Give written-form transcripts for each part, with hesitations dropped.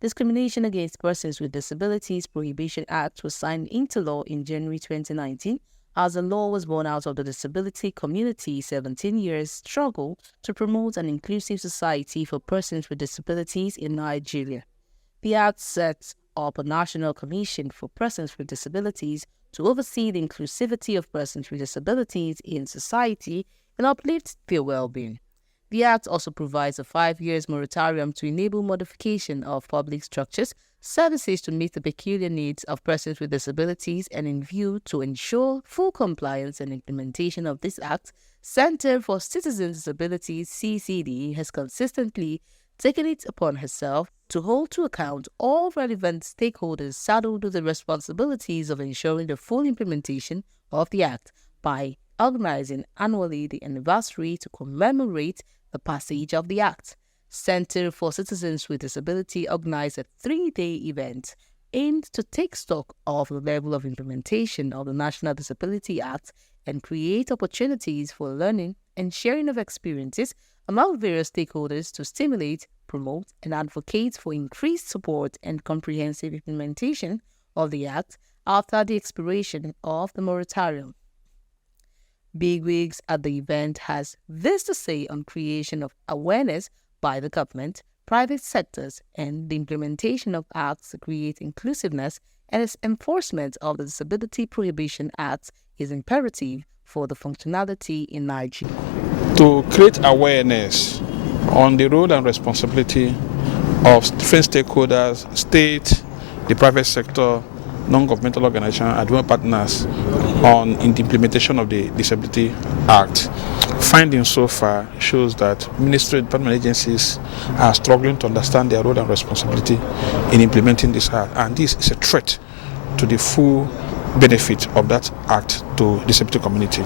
Discrimination Against Persons with Disabilities Prohibition Act was signed into law in January 2019 as the law was born out of the disability community's 17 years struggle to promote an inclusive society for persons with disabilities in Nigeria. The act sets up a National Commission for Persons with Disabilities to oversee the inclusivity of persons with disabilities in society and uplift their well-being. The Act also provides a 5-year moratorium to enable modification of public structures, services to meet the peculiar needs of persons with disabilities, and in view to ensure full compliance and implementation of this Act, Center for Citizen Disabilities (CCD) has consistently taken it upon herself to hold to account all relevant stakeholders saddled with the responsibilities of ensuring the full implementation of the Act by organizing annually the anniversary to commemorate the passage of the Act. Center for Citizens with Disability organized a 3-day event aimed to take stock of the level of implementation of the National Disability Act and create opportunities for learning and sharing of experiences among various stakeholders to stimulate, promote, and advocate for increased support and comprehensive implementation of the Act after the expiration of the moratorium. Bigwigs at the event has this to say on creation of awareness by the government, private sectors, and the implementation of acts to create inclusiveness, and its enforcement of the Disability Prohibition Act is imperative for the functionality in Nigeria. To create awareness on the role and responsibility of different stakeholders, state, the private sector, non-governmental organizations, and donor partners in the implementation of the Disability Act. Findings so far shows that ministry and department agencies are struggling to understand their role and responsibility in implementing this act, and this is a threat to the full benefit of that act to the disability community.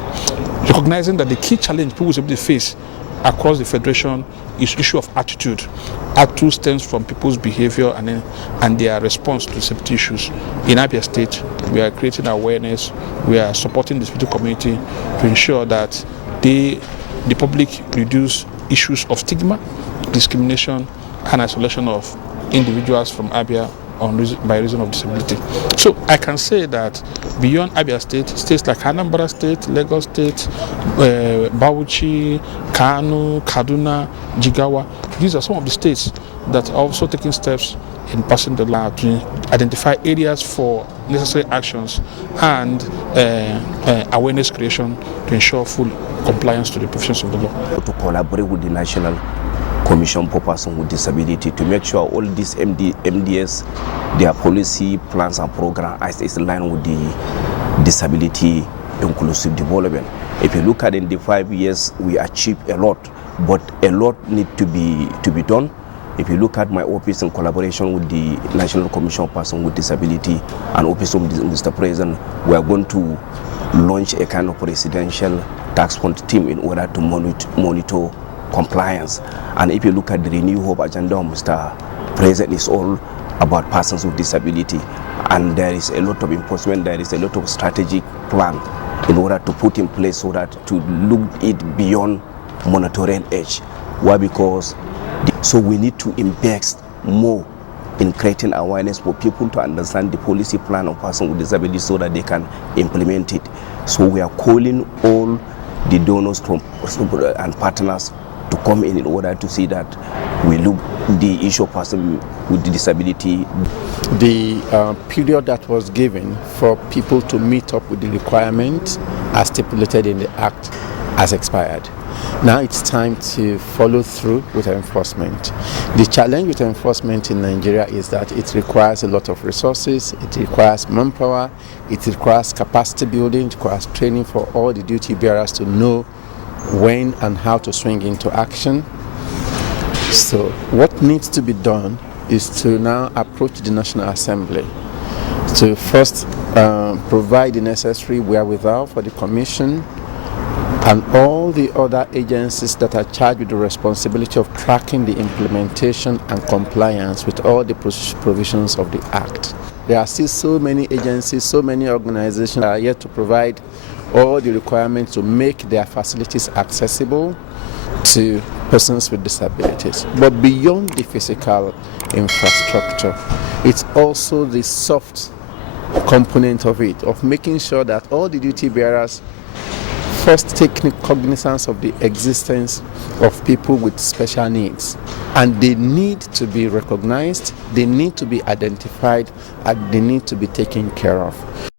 Recognizing that the key challenge people with disability face across the Federation is issue of attitude. Attitude stems from people's behavior and their response to disability issues. In Abia State, we are creating awareness, we are supporting the disability community to ensure that the public reduce issues of stigma, discrimination, and isolation of individuals from Abia by reason of disability. So I can say that beyond Abia State, states like Anambra State, Lagos State, Bauchi, Kano, Kaduna, Jigawa, these are some of the states that are also taking steps in passing the law to identify areas for necessary actions and awareness creation to ensure full compliance to the provisions of the law. To collaborate with the National Commission for Persons with Disability to make sure all these MDS, their policy, plans and programs is in line with the disability inclusive development. If you look at in the 5 years, we achieved a lot, but a lot need to be done. If you look at my office in collaboration with the National Commission for Persons with Disability and Office of Mr. President, we are going to launch a kind of presidential task force team in order to monitor compliance. And if you look at the Renew Hope agenda, Mr. President, is all about persons with disability, and there is a lot of enforcement, there is a lot of strategic plan in order to put in place so that to look it beyond monitoring age. Why? Because so we need to invest more in creating awareness for people to understand the policy plan of persons with disability so that they can implement it. So we are calling all the donors and partners to come in order to see that we look the issue of person with disability. The period that was given for people to meet up with the requirement as stipulated in the Act has expired. Now it's time to follow through with enforcement. The challenge with enforcement in Nigeria is that it requires a lot of resources, it requires manpower, it requires capacity building, it requires training for all the duty bearers to know when and how to swing into action. So what needs to be done is to now approach the National Assembly to first provide the necessary wherewithal for the Commission and all the other agencies that are charged with the responsibility of tracking the implementation and compliance with all the provisions of the Act. There are still so many agencies, so many organizations that are yet to provide all the requirements to make their facilities accessible, to persons with disabilities. But beyond the physical infrastructure, it's also the soft component of it, of making sure that all the duty bearers first take cognizance of the existence of people with special needs, and they need to be recognized, they need to be identified, and they need to be taken care of.